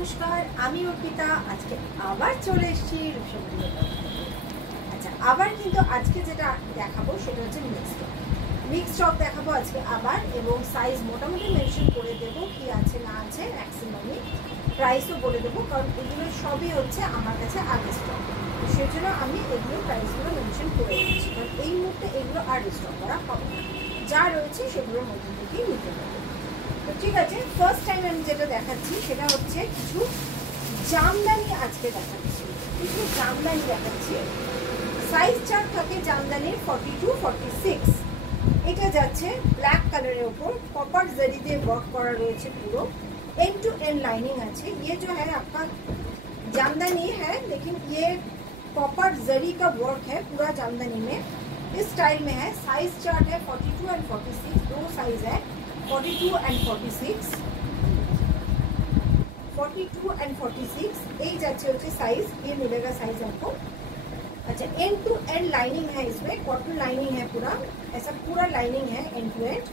নমস্কার, আমি অর্পিতা। আজকে আবার চলে এসেছি রূপসা। আচ্ছা, আবার কিন্তু আজকে যেটা দেখাবো সেটা হচ্ছে মিক্স টপ দেখাবো আজকে আবার, এবং সাইজ মোটামুটি মেনশন করে দেবো কি আছে না আছে, ম্যাক্সিমামই প্রাইসও বলে দেবো, কারণ এগুলো সবই হচ্ছে আমার কাছে আগে স্টক, তো সেই জন্য আমি এগুলো প্রাইসগুলো মেনশন করে দিচ্ছি, কারণ এই মুহূর্তে এগুলো আর স্টক করা হবে না, যা রয়েছে সেগুলোর মধ্যে থেকেই নিতে হবে। তো ঠিক আছে, ফার্স্ট টাইম আমি যেটা দেখাচ্ছি সেটা হচ্ছে কিছু জামদানি আজকে দেখাচ্ছি, কিছু জামদানি দেখাচ্ছি। সাইজ চার্ট থাকে জামদানির 42, 46। এটা যাচ্ছে ব্ল্যাক কালারের ওপর কপার জরি দিয়ে ওয়ার্ক করা রয়েছে, পুরো एंड टू एंड लाइनिंग अच्छे। ये जो है आपका जामदानी है, लेकिन ये कॉपर जरी का वर्क है पूरा जामदानी में, इस स्टाइल में है। साइज चार्ट है 42 एंड 46, दो साइज है 42 एंड 46, 42 एंड 46 एक जाचे होचे साइज, ये मिलेगा साइज आपको। अच्छा, एंड टू एंड लाइनिंग है, इसमें कॉटन लाइनिंग है पूरा, ऐसा पूरा लाइनिंग है एंड टू एंड।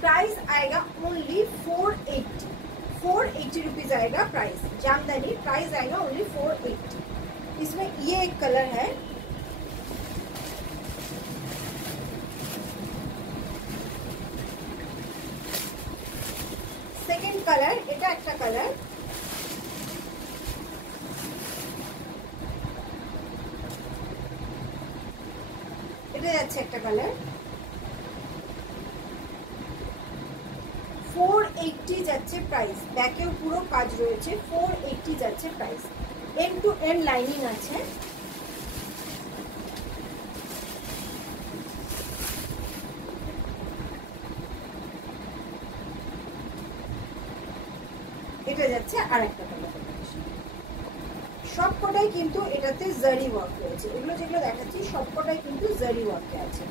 प्राइस आएगा ओनली 480 रुपीज आएगा प्राइस। जामदानी प्राइस आएगा ओनली 480। इसमें ये एक कलर है, सेकेंड कलर, এটা একটা কালার, এটা যাচ্ছে একটা কালার। 480 যাচ্ছে প্রাইস, ব্যাকেও পুরো কাজ রয়েছে, 480 যাচ্ছে price. End to end lining আছে। এটা যাচ্ছে আর একটা কালার। সবকটাই কিন্তু এটাতে জারি ওয়ার্ক রয়েছে, এগুলো যেগুলো দেখাচ্ছি সবকটাই কিন্তু জারি ওয়ার্কে আছে।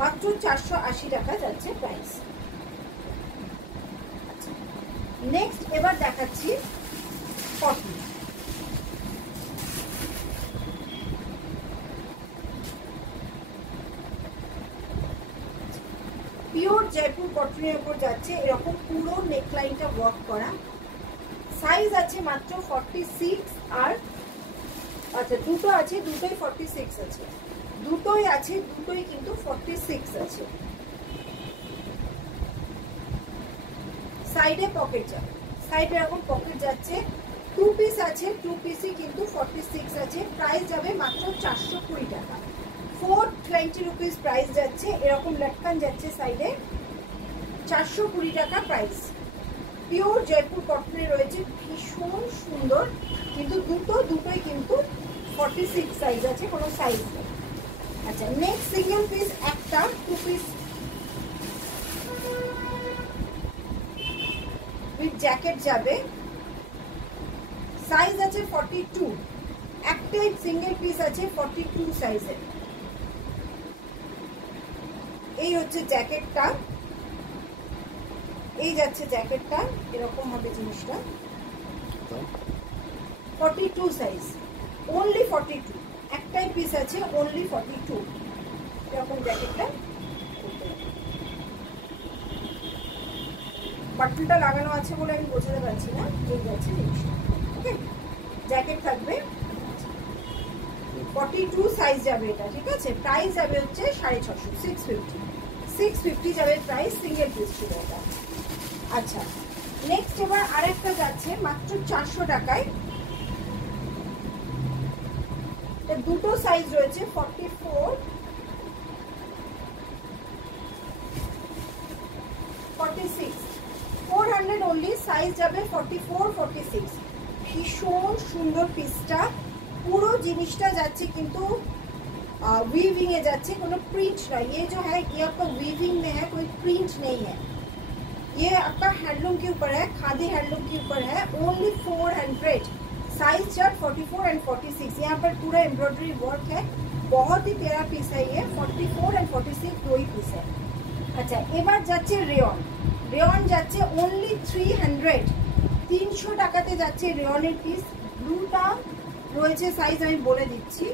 মাত্র 480 টাকা যাচ্ছে প্রাইস। নেক্সট এবার দেখাচ্ছি কটন। পিওর জয়পুর কটনের উপর যাচ্ছে, এরকম পুরো নেকলাইনটা ওয়ার্ক করা। সাইজ আছে মাত্র 46 আর আচ্ছা দুটো আছে, দুটোই 46 আছে, দুটোই আছে, দুটোই কিন্তু 46 আছে। সাইডে পকেট যাবে, সাইডে এরকম পকেট যাচ্ছে। 2 পিস আছে, 2 পিসই কিন্তু 46 আছে। প্রাইস যাবে মাত্র 420 টাকা, 420 রুপিস প্রাইস যাচ্ছে। এরকম লটকান যাচ্ছে সাইডে, 420 টাকা প্রাইস। পিওর জয়পুর কটনে রয়েছে, ভীষণ সুন্দর, কিন্তু দুটোই কিন্তু 46 সাইজ আছে, কোনো সাইজ নেই। আচ্ছা, নেক্সট সিঙ্গেল পিস একটা, 2 পিস উইথ জ্যাকেট যাবে। সাইজ আছে 42, একটাই সিঙ্গেল পিস আছে 42 সাইজের। এই হচ্ছে জ্যাকেটটা, এই যাচ্ছে জ্যাকেটটা, এরকম হবে জিনিসটা। 42 সাইজ, ওনলি 42, একটাই পিস আছে, ওনলি 42, এরকম জ্যাকেটটা। বাটনটা লাগানো আছে বলে আমি বোঝাতে পারছি না, এই যাচ্ছে জিনিসটা। ওকে, জ্যাকেট থাকবে, 42 সাইজ যাবে এটা, ঠিক আছে। প্রাইস যাবে হচ্ছে 650, 650 যাবে প্রাইস, সিঙ্গেল পিস ছিল এটা। আচ্ছা, নেক্সট এবার আরেকটা যাচ্ছে মাত্র 400 টাকায়। দুটো সাইজ রয়েছে, 44, 46, 400 অনলি। সাইজ যাবে 44, 46। ভীষণ সুন্দর পিসটা, পুরো জিনিসটা যাচ্ছে কিন্তু वीविंग ए जाচ্ছে, কোনো प्रिंट नहीं। ये जो है ये आपका वीविंग में है, कोई प्रिंट नहीं है। ये आपका हैंडलूम के ऊपर है, खादी हैंडलूम के ऊपर है, ओनली 400। साइज चार्ट 44 एंड 46, यहाँ पर पूरा एम्ब्रॉयडरी वर्क है, बहुत ही प्यारा पीस है ये। 44 एंड 46 दो ही पीस है। अच्छा, এবার যাচ্ছে রেয়ন। রেয়ন যাচ্ছে ओनली 300, 300 টাকাতে যাচ্ছে রেয়নের পিস। ব্লুটা রয়েছে, সাইজ আমি বলে দিচ্ছি,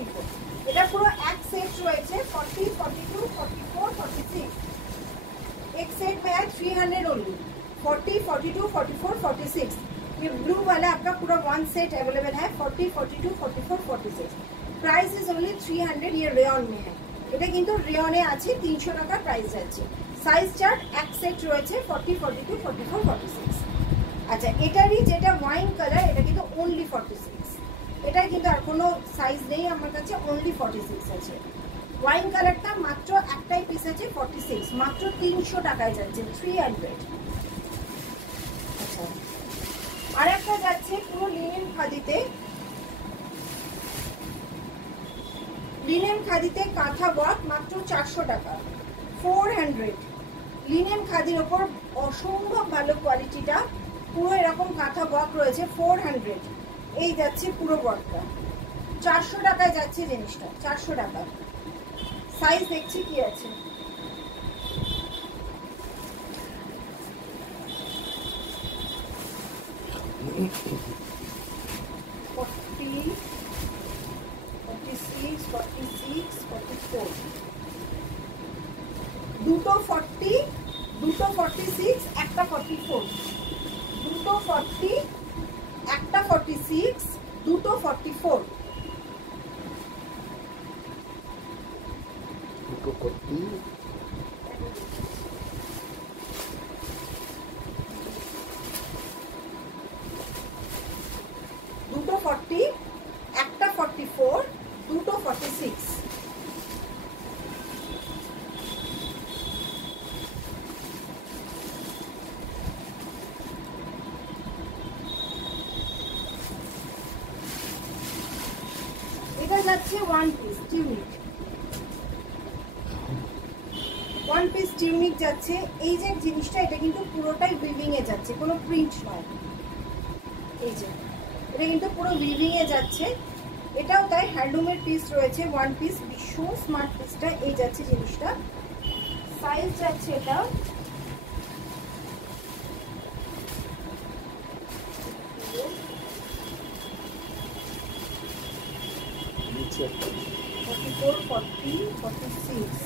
44। এটা পুরো এক सेट রয়েছে 40 42 44 46। एक सेट में है 300 ओनली 40 42 44 46। ये ब्लू वाला आपका पूरा वन सेट अवेलेबल है 40 42 44 46। Price is only 300। ये रेयन में है, এটা কিন্তু রেয়নে আছে 300 টাকা প্রাইস যাচ্ছে। সাইজ চার্ট এক সেট রয়েছে 40 42 44 46। আচ্ছা এটারই যেটা ওয়াইন কালার এটা কিন্তু অনলি 46। এটা কিন্তু আর কোনো সাইজ নেই আমার কাছে, অনলি 46 আছে। ওয়াইন কালারটা মাত্র একটাই পিস আছে 46, মাত্র 300 টাকায় যাচ্ছে 300। আচ্ছা আর একটা যাচ্ছে পুরো লিনেন খাদিতে, লিনেন খাদিতে কাঁথা ওয়ার্ক মাত্র 400 টাকা 400। লিনেন খাদির ওপর অসম্ভব ভালো কোয়ালিটিটা, পুরো এরকম কাঁথা ওয়ার্ক রয়েছে 400। এই যাচ্ছে পুরো ওয়ার্কটা 400 টাকায় যাচ্ছে জিনিসটা 400 টাকা। সাইজ দেখছি কি আছে, দুটো 40 দুটো 46 একটা 44, দুটো 40 একটা 46 দুটো 44, দুটো 40 দুটো 40 একটা 44 দুটো 46। এটা যাচ্ছে one piece tunic, one piece tunic যাচ্ছে। এই যে জিনিসটা এটা কিন্তু পুরোটাই উইভিং এ যাচ্ছে, কোনো প্রিন্ট নয়। এই যে এটা কিন্তু পুরো উইভিং এ যাচ্ছে, এটাও তাই হ্যান্ডলুমের পিস রয়েছে ওয়ান পিস, ভীষণ স্মার্ট পিসটা। এই যাচ্ছে জিনিসটা, সাইজ যাচ্ছে এটা নিচে 44 40 46।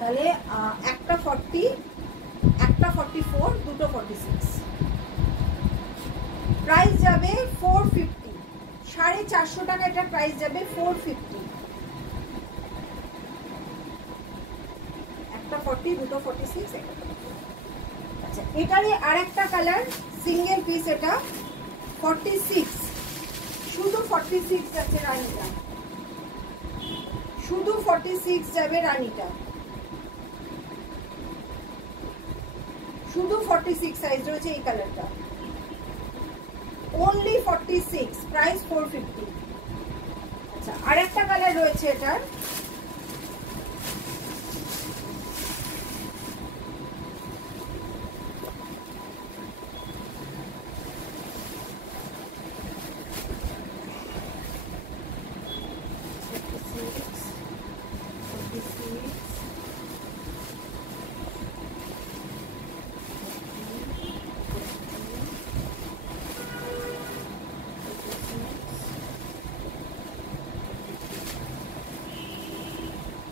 তাহলে একটা 40 একটা 44 দুটো 46। প্রাইস যাবে 450, 450 টাকা এটা প্রাইস যাবে 450। একটা 40 দুটো 46 এটা। আচ্ছা এটারই আরেকটা কালার সিঙ্গেল পিস, এটা 46 শুধু 46 যাচ্ছে রানীটা, শুধু 46 যাবে রানীটা, শুধু 46 সাইজ রয়েছে এই কালারটা, only 46, প্রাইস 450। আচ্ছা আরেকটা কালার রয়েছে এটার,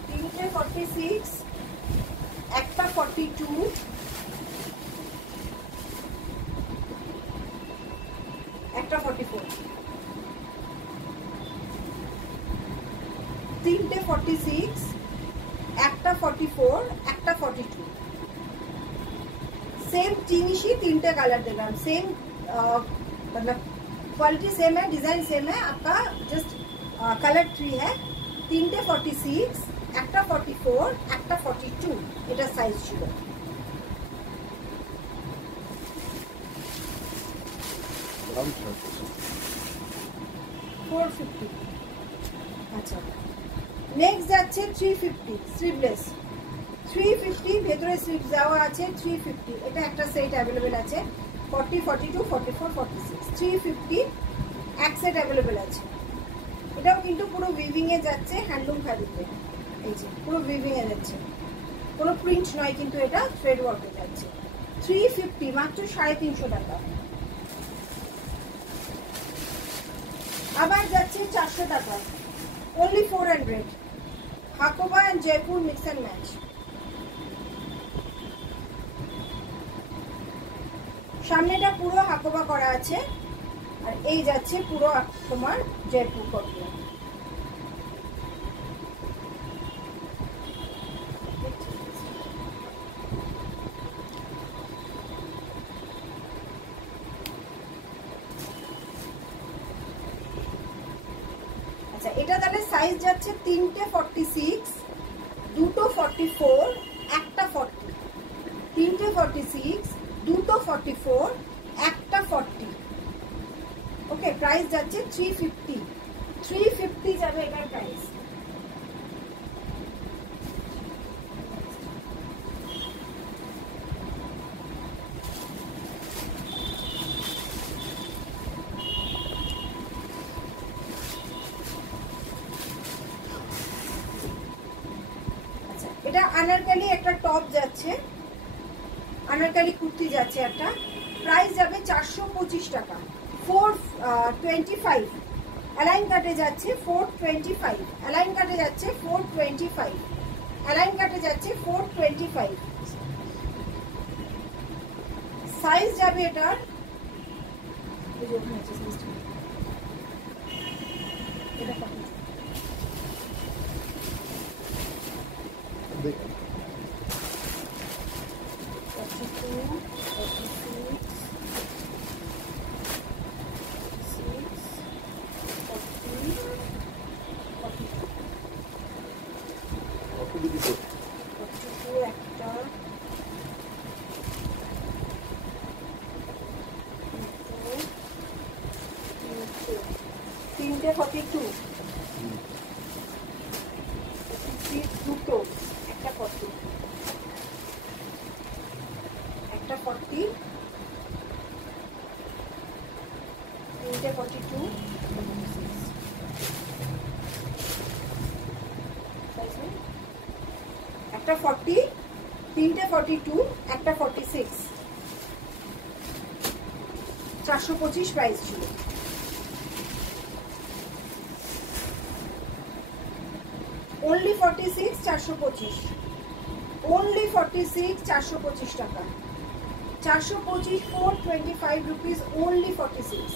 তিনটে 46 একটা 42 একটা 44, তিনটে 46 একটা 44 একটা 42। सेम जिनिसही तीनटे कलर देगा, सेम मतलब क्वालिटी सेम है, डिजाइन सेम है, आपका जस्ट कलर 3 है। तीनटे 46 একটা 44 একটা 42 এটা সাইজ ছিল। দাম 450। আচ্ছা নেক্সট যাচ্ছে 350 স্লিভলেস, 350 ভেতরে স্লিভ দেওয়া আছে 350। এটা একটা সেট অ্যাভেলেবেল আছে 40 42 44 46, 350 এক সেট অ্যাভেলেবেল আছে। এটাও কিন্তু পুরো উইভিং এ যাচ্ছে হ্যান্ডলুম খাদিতে, এই যে পুরো উইভিং এ যাচ্ছে। কোনো প্রিন্ট নয় কিন্তু এটা থ্রেড ওয়ার্কে যাচ্ছে। 350 মাত্র 350 টাকা। আবার যাচ্ছে 400 টাকা, only 400, Hakoba and Jaipur mix and match. সামনেটা পুরো হাকোবা করা আছে আর এই যাচ্ছে পুরো তোমার জয়পুর কটন। আচ্ছা এটা তাহলে সাইজ যাচ্ছে 3টে 46, 2টো 44, একটা 40, 3টে 46, 2টো 44, একটা 40। ওকে, প্রাইস যাচ্ছে 350 যাবে এটার প্রাইস। আচ্ছা এটা আনারকালি একটা টপ যাচ্ছে, আনারকালি কুর্তি যাচ্ছে একটা, প্রাইস যাবে 425 টাকা, 425। অ্যালাইন কাটে যাচ্ছে 425, অ্যালাইন কাটে যাচ্ছে 425, অ্যালাইন কাটে যাচ্ছে 425। সাইজ যাবে এটার দেখুন 3টে 42, দুটো, একটা 40, একটা 40, 3টে 42, একটা 40, 3টে 42, একটা 46, 425 প্রাইস ছিল। only 46, 425, only 46, 425 টাকা, 425, 425 rupees, only 46,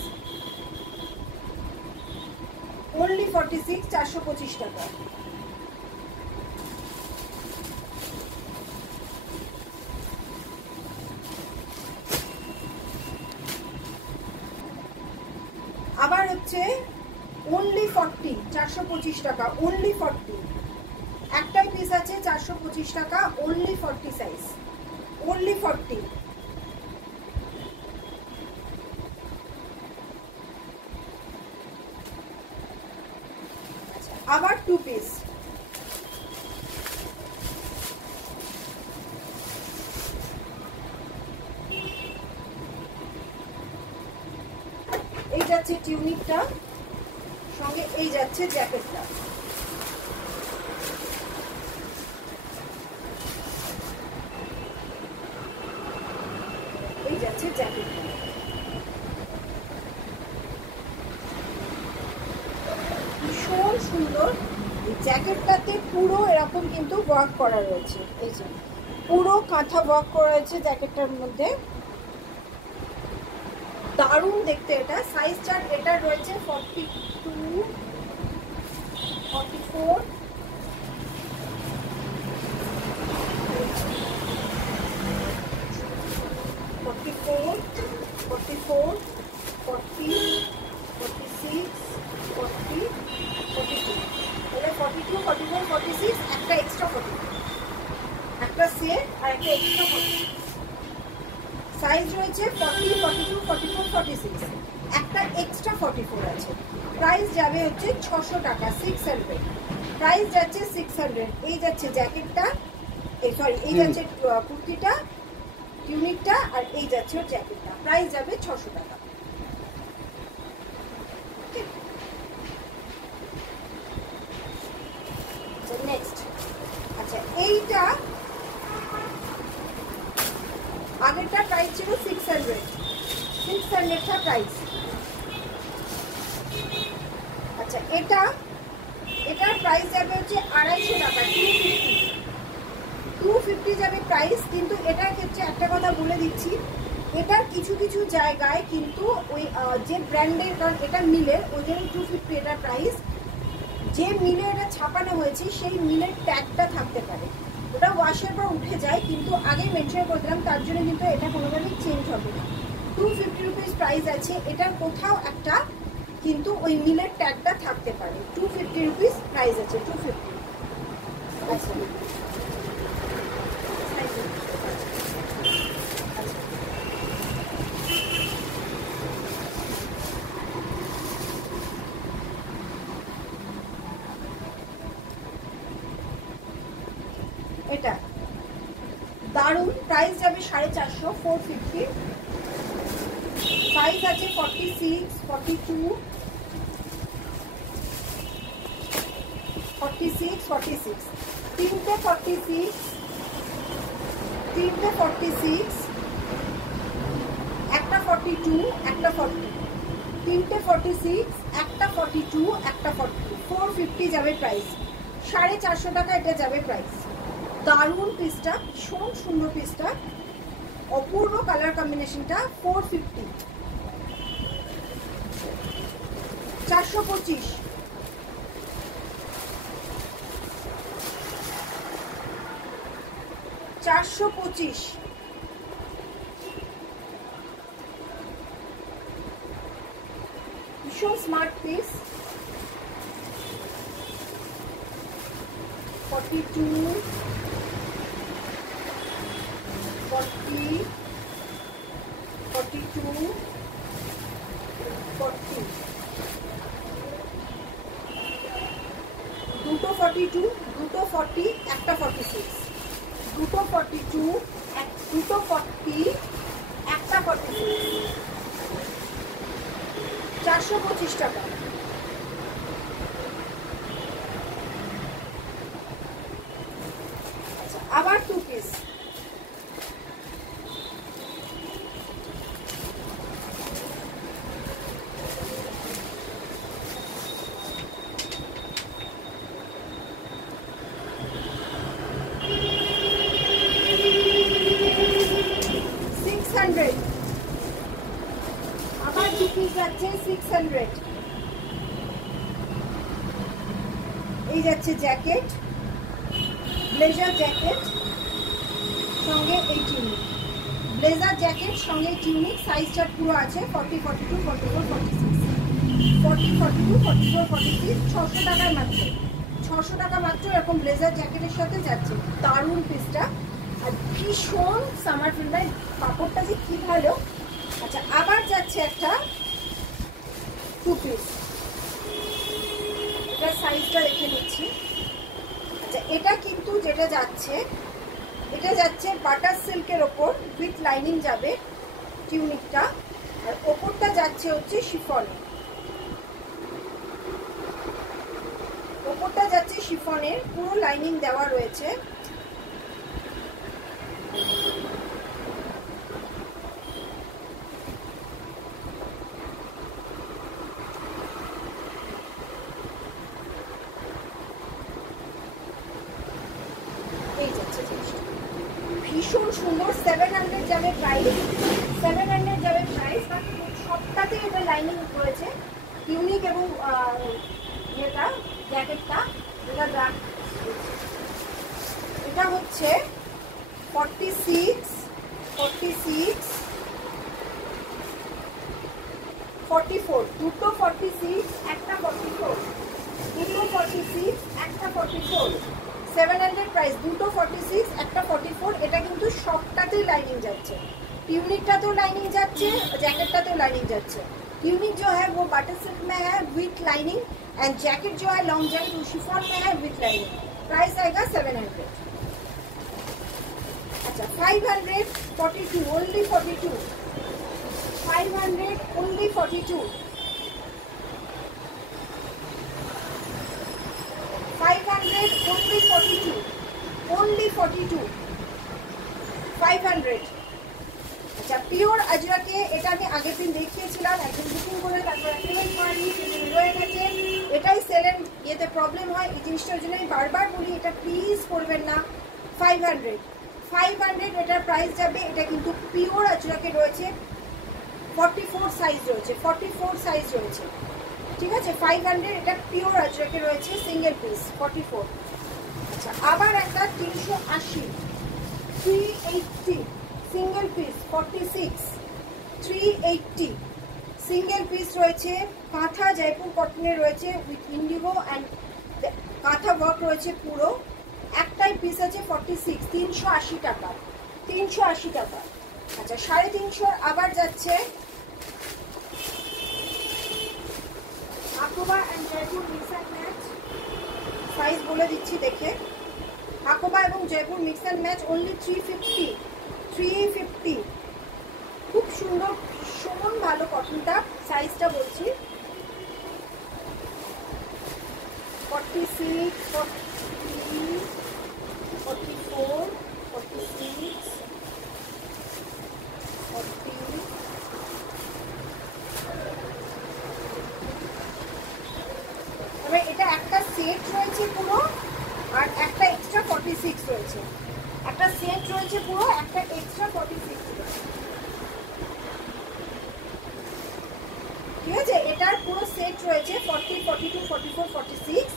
only 46, 425 টাকা। আবার হচ্ছে only 40, 425 টাকা, only 40, একটাই পিস আছে 425 টাকা, only 40 সাইজ, only 40। আচ্ছা আবার 2 পিস, এই যাচ্ছে টিউনিকটা, সঙ্গে এই যাচ্ছে জ্যাকেটটা। এই যাচ্ছে জ্যাকেটটা, ভীষণ সুন্দর। এই জ্যাকেটটাতে পুরো এরকম কিন্তু ওয়ার্ক করা রয়েছে, এই যে পুরো কাঁথা ওয়ার্ক করা রয়েছে জ্যাকেটটার মধ্যে, দারুণ দেখতে এটা। সাইজ চার্ট এটা রয়েছে 42, 44, 44, 44, 40, 46, 40, 42, তাহলে 42, 44, 46, একটা এক্সট্রা 42, একটা সেট আর একটা এক্সট্রা 40। সাইজ রয়েছে 40, 42, 44, 46, একটা এক্সট্রা 44 আছে। প্রাইস যাবে হচ্ছে 600 টাকা, 600, প্রাইস যাচ্ছে 600। এই যাচ্ছে জ্যাকেটটা, এই সরি এই যাচ্ছে কুর্তিটা, টিউনিকটা, আর এই যাচ্ছে ওর জ্যাকেটটা, প্রাইস যাবে 600 টাকা। নেক্সট, আচ্ছা এইটা আগেরটা প্রাইস ছিল 600, 600টা প্রাইস। আচ্ছা এটার প্রাইস যাবে হচ্ছে 250 টাকা, 250 যাবে প্রাইস। কিন্তু এটার ক্ষেত্রে একটা কথা বলে দিচ্ছি, এটার কিছু কিছু জায়গায় কিন্তু ওই যে ব্র্যান্ডের, কারণ এটা মিলের, ওই জন্য 250 এটার প্রাইস। যে মিলে এটা ছাপানো হয়েছে সেই মিলের ট্যাগটা থাকতে পারে, ওটা ওয়াশের পর উঠে যায়, কিন্তু আগে মেনশন করে দিলাম, তার জন্য কিন্তু এটা কোনোভাবেই চেঞ্জ হবে না। 250 রুপিস প্রাইস আছে, এটার কোথাও একটা কিন্তু ওই মিলের ট্যাগটা থাকতে পারে। 250 রুপিস প্রাইস আছে, 250। আচ্ছা এটা দারুন, প্রাইস যাবে 450, 450। সাইজ আছে 46, 42, 46, 46, তিনটে 46, তিনটে 46, একটা 42, একটা 40, তিনটে 46, একটা 42, একটা 42, 450 যাবে প্রাইস। 450 টাকা এটা যাবে প্রাইস। দারুণ পিসটা, ভীষণ সুন্দর পিসটা, অপূর্ব কালার কম্বিনেশনটা। 450, 425, 425, ভীষণ স্মার্ট পিস। 42, 40, 42, 40, দুটো 42, দুটো 40, একটা 46, দুটো 42, দুটো 40, একটা 46, 425 টাকা। আচ্ছা আবার 2 পিস, আবার 2 পিস যাচ্ছে 600। এই যাচ্ছে জ্যাকেট, ব্লেজার জ্যাকেট সঙ্গে এই টিউনিক, ব্লেজার জ্যাকেট সঙ্গে টিউনিক। সাইজ চার্ট পুরো আছে 40, 42, 44, 46, 40, 42, 44, 46। 600 টাকার মাত্র, 600 টাকা মাত্র এরকম ব্লেজার জ্যাকেটের সাথে যাচ্ছে। দারুণ পিসটা আর ভীষণ সামার ফিল্ডার, কাপড়টা যে কি ভালো। আচ্ছা আবার যাচ্ছে একটা 2 পিস, এটার সাইজটা দেখে নিচ্ছি। আচ্ছা এটা কিন্তু যেটা যাচ্ছে, এটা যাচ্ছে বাটার সিল্কের ওপর উইথ লাইনিং যাবে টিউনিকটা, আর ওপরটা যাচ্ছে হচ্ছে শিফনে, ওপরটা যাচ্ছে শিফনের, পুরো লাইনিং দেওয়া রয়েছে। এই যাচ্ছে জিনিসটা, ভীষণ সুন্দর। 700 যাবে প্রাইস, 700 যাবে প্রাইস। সবটাতে এটা লাইনিং রয়েছে, ইউনিক এবং এটা জ্যাকেটটা এটা হচ্ছে 46, 46, 44, দুটো 46, একটা 44, দুটো 46, একটা 44, 700 প্রাইস। দুটো 46, একটা 44। এটা কিন্তু সবটাতেই লাইনিং যাচ্ছে, টিউनिकটাতেও लाइनिंग जाच्छे, जैकेटटातेও लाइनिंग जाच्छे। ट्यूनिक जो है वो बटर सिल्क में है विथ लाइनिंग एंड जैकेट जो है लॉन्ग जैकेट वो शिफॉन में है विथ लाइनिंग। प्राइस आएगा 700। अच्छा 542 ओनली 42, 500 ओनली 42, 500 ओनली 42, ओनली 42, 500 আচ্ছা পিওর আজরাকে, এটা আমি আগের দিন দেখিয়েছিলাম, একজন বুকিং করে তারপর পেমেন্ট করেনি, রয়ে গেছে। এটাই সেলের ইয়েতে প্রবলেম হয়, এই জিনিসটার জন্য আমি বারবার বলি এটা প্লিজ করবেন না। 500 এটার প্রাইস যাবে। এটা কিন্তু পিওর আজরাকে রয়েছে, 44 সাইজ রয়েছে, 44 সাইজ রয়েছে, ঠিক আছে। 500 এটা পিওর আজরাকে রয়েছে, সিঙ্গেল পিস 44। আচ্ছা আবার একটা 380 380 সিঙ্গেল পিস 46 380 সিঙ্গেল পিস রয়েছে, কাঁথা জয়পুর কটনের রয়েছে উইথ ইন্ডিগো অ্যান্ড কাঁথা ওয়ার্ক রয়েছে পুরো। একটাই পিস আছে 46, 380 টাকা, 380 টাকা। আচ্ছা 350 আবার যাচ্ছে আকোবা and Jaipur mix and match, size বলে দিচ্ছি দেখে। আকোবা এবং Jaipur mix and match only 350, খুব সুন্দর, ভীষণ ভালো কটনটা। সাইজটা বলছি 46 43 44 46 40। তবে এটা একটা সেট রয়েছে পুরো, আর একটা এক্সট্রা 46 রয়েছে। একটা সেট রয়েছে পুরো, একটা এক্সট্রা 46 রয়েছে, ঠিক আছে। এটার পুরো সেট রয়েছে 40 42 44 46,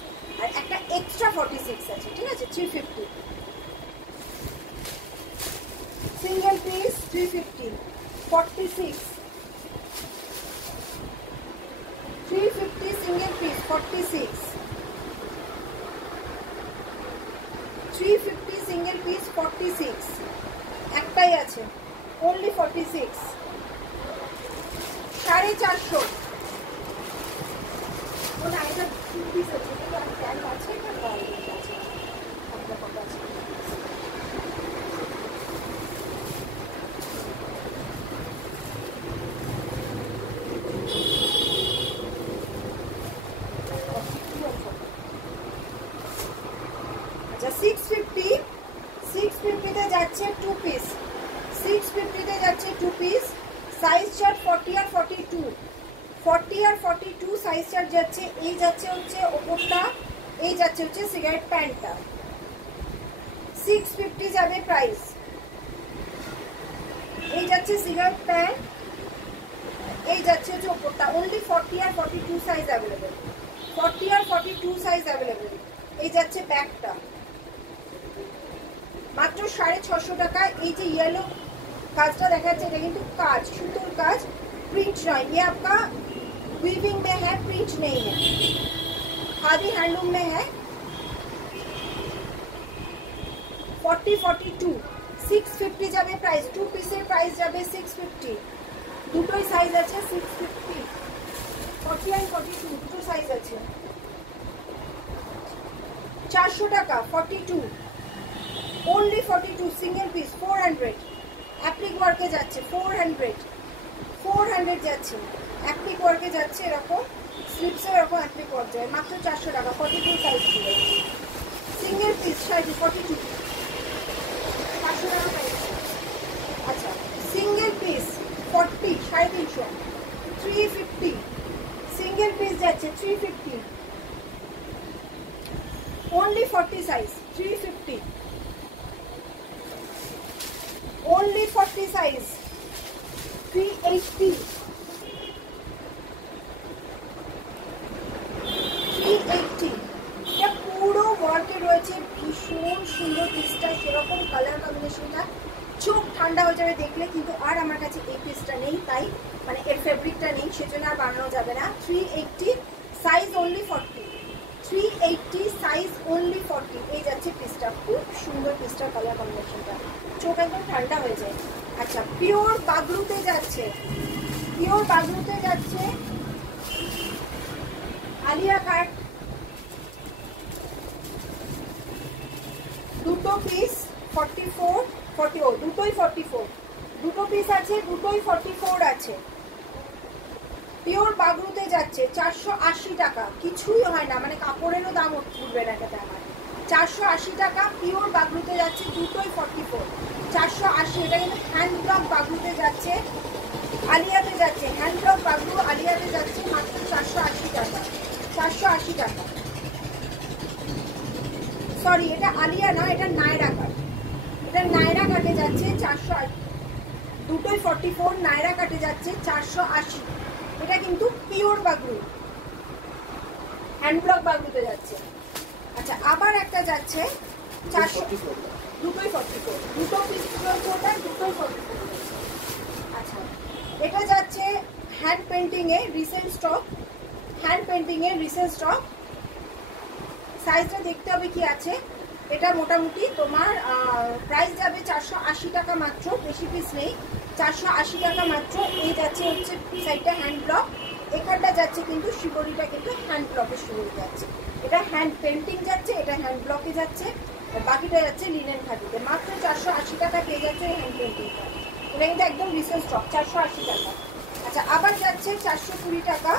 আর একটা এক্সট্রা 46 আছে, ঠিক আছে। 350 single piece, 350 46 350 single piece 46 350 single piece 46, একটাই আছে only 46 450। ওটা এটা 2 পিস আছে, এটা আর ট্যাগ আছে, এটা কোয়ালিটি আছে, কতটা কত আছে। আচ্ছা 650 তে যাচ্ছে 2 পিস, 650 তে যাচ্ছে 2 পিস। সাইজ চার্ট 40 আর 42, 40 আর 42 সাইজ চার্ট যাচ্ছে। এই যাচ্ছে হচ্ছে ওপরটা, এই যাচ্ছে হচ্ছে সিগারেট প্যান্টটা। 650 যাবে প্রাইস। এই যাচ্ছে সিগারেট প্যান্ট, এই যাচ্ছে হচ্ছে ওপরটা। অনলি 40 আর 42 সাইজ অ্যাভেলেবেল, 40 আর 42 সাইজ অ্যাভেলেবেল। এই যাচ্ছে ব্যাগটা মাত্র 650 টাকা। এই যে ইয়েলো কাজটা দেখাচ্ছে, এটা কিন্তু কাজ, সুতোর কাজ, प्रिंट नहीं। ये आपका वीविंग में है, प्रिंट नहीं है, खादी हैंडलूम में है। 40-42 650 যাবে প্রাইস। 2 পিসের প্রাইস যাবে 650। দুটোই সাইজ আছে 650, 40 আর 42 দুটো সাইজ আছে। 400 টাকা 42, only 42 সিঙ্গেল পিস 400। অ্যাপ্লিক ওয়ার্কে যাচ্ছে 400 যাচ্ছে, অ্যাপ্লিক ওয়ার্কে যাচ্ছে, এরকম স্লিপসে এরকম অ্যাপ্লিক ওয়ার্ক যায় মাত্র 400 টাকা। 42 সাইজ ছিল, সিঙ্গেল পিস 42 500 টাকা প্রাইস। আচ্ছা সিঙ্গেল পিস 40 350, 350 সিঙ্গেল পিস যাচ্ছে 350, only 40 সাইজ 350, only 40 সাইজ 380, 380। এটা পুরো ওয়ার্কে রয়েছে, ভীষণ সুন্দর পিসটা, সেরকম কালার কম্বিনেশনটা চোখ ঠান্ডা হয়ে যাবে দেখলে। কিন্তু আর আমার কাছে এই পিসটা নেই, তাই মানে এর ফেব্রিকটা নেই, সেজন্য আর বানানো যাবে না। 380 সাইজ অনলি 40, 380 সাইজ অনলি 40। এই যাচ্ছে পিসটা, খুব সুন্দর পিসটার কালার কম্বিনেশনটা, চোখ একদম ঠান্ডা হয়ে যায়। আচ্ছা পিওর বাগলুতে যাচ্ছে, পিওর বাগলুতে যাচ্ছে আলিয়া কাট, দুটো পিস 44 40, দুটোই 44, দুটো পিস আছে, দুটোই 44 আছে। পিওর বাগলুতে যাচ্ছে 480 টাকা, কিছুই হয় না, মানে কাপড়েরও দাম উঠবে না এটাতে আমার। 480 টাকা পিওর বাগলুতে যাচ্ছে, দুটোই 44। 480, এটা কিন্তু হ্যান্ড ব্লক বাগলুতে যাচ্ছে, আলিয়াতে যাচ্ছে, হ্যান্ড ব্লক বাগলু আলিয়াতে যাচ্ছে মাত্র 480 টাকা। 480 টাকা, সরি এটা আলিয়া না, এটা নায়রা কাট, এটা নায়রা কাটে যাচ্ছে 480, দুটোই 44, নায়রা কাটে যাচ্ছে 480। এটা কিন্তু পিওর বাগলু, হ্যান্ড ব্লক বাগলুতে যাচ্ছে। আচ্ছা আবার একটা যাচ্ছে 400, দুটোই 44, দুটো পিস ওটা, দুটোই 44। আচ্ছা এটা যাচ্ছে hand painting a recent stock, hand painting a recent stock. সাইজটা দেখতে হবে কি আছে। এটা মোটামুটি তোমার প্রাইস যাবে 480 টাকা মাত্র, বেশি পিস নেই, 480 টাকা মাত্র। এই যাচ্ছে হচ্ছে সাইডটা হ্যান্ড ব্লক, এখানটা যাচ্ছে কিন্তু শিবরিটা কিন্তু হ্যান্ড ব্লকের শিবরি যাচ্ছে। এটা হ্যান্ড পেন্টিং যাচ্ছে, এটা হ্যান্ড ব্লকে যাচ্ছে, আর বাকিটা যাচ্ছে লিনেন খাদিতে। মাত্র 480 টাকা পেয়ে যাচ্ছে হ্যান্ড পেন্টিংটা। এটা কিন্তু একদম রিসেন্ট স্টক, 480 টাকা। আচ্ছা আবার যাচ্ছে 420 টাকা।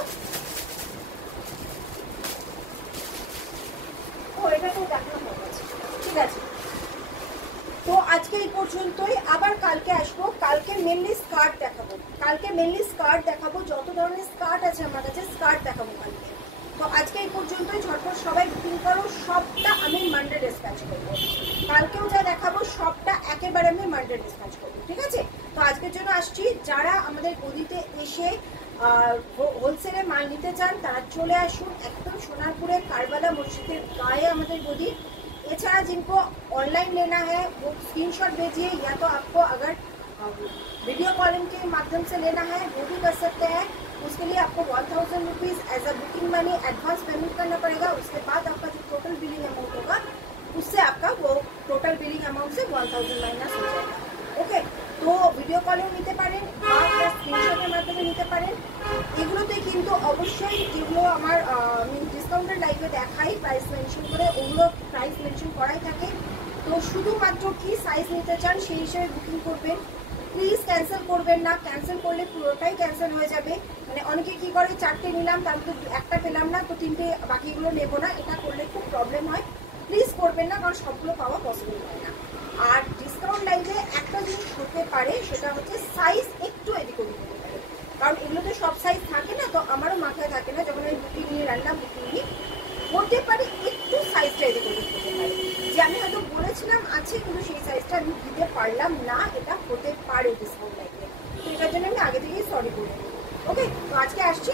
ও এটা তো দেখানো হয়ে গেছে, ঠিক আছে। তো আজকে এই পর্যন্তই, আবার কালকে আসবো। কালকে মেনলি স্কার্ট দেখাবো, কালকে মেনলি স্কার্ট দেখাবো, যত ধরনের স্কার্ট আছে আমার কাছে স্কার্ট দেখাবো কালকে। তো আজকে এই পর্যন্তই, ঝটপট সবাই বুকিং করো, সবটা আমি মানডে ডিসপ্যাচ করবো। কালকেও যা দেখাবো সবটা একেবারে আমি মানডে ডিসপ্যাচ করবো, ঠিক আছে। তো আজকের জন্য আসছি, যারা আমাদের গদিতে এসে হোলসেলে মাল নিতে চান তারা চলে আসুন, একদম সোনারপুরে কারবালা মসজিদের গায়ে আমাদের গদি। এছাড়া जिनको ऑनलाइन लेना है वो स्क्रीनशॉट भेजिए, या तो आपको अगर वीडियो कॉलिंग के माध्यम से लेना है वो भी कर सकते हैं। उसके लिए आपको 1000 rupees as a booking money advance payment करना पड़ेगा। उसके बाद आपका जो टोटल बिलिंग अमाउंट होगा उससे आपका वो टोटल बिलिंग अमाउंट से 1000 माइनस हो जाएगा। ओके, তো ভিডিও কলেও নিতে পারেন বা স্ক্রিনশটের মাধ্যমে নিতে পারেন। এগুলোতে কিন্তু অবশ্যই যেগুলো আমার আমি ডিসকাউন্টের লাইভে দেখাই প্রাইস মেনশন করে, ওগুলো প্রাইস মেনশন করাই থাকে। তো শুধুমাত্র কি সাইজ নিতে চান সেই হিসেবে বুকিং করবেন, প্লিজ ক্যান্সেল করবেন না। ক্যান্সেল করলে পুরোটাই ক্যান্সেল হয়ে যাবে। মানে অনেকে কি করে, 4টে নিলাম তার মধ্যে একটা পেলাম না, তো 3টে বাকিগুলো নেবো না, এটা করলে খুব প্রবলেম হয়। প্লিজ করবেন না, কারণ সবগুলো পাওয়া পসিবল হয় না। আর ডিসকাউন্ট লাইভে একটা জিনিস হতে পারে, সেটা হচ্ছে সাইজ একটু এদিক ওদিক হতে পারে, কারণ এগুলোতে সব সাইজ থাকে না, তো আমারও মাথায় থাকে না। যখন আমি বুকিং নিয়ে রান্না বুকিং নিই হতে পারে একটু সাইজটা এদিক ওদিক হতে পারে, যে আমি হয়তো বলেছিলাম আছে কিন্তু সেই সাইজটা আমি দিতে পারলাম না, এটা হতে পারে ডিসকাউন্ট লাইভে। তো এটার জন্য আমি আগে থেকেই সরি বলে দিই। ওকে, তো আজকে আসছি।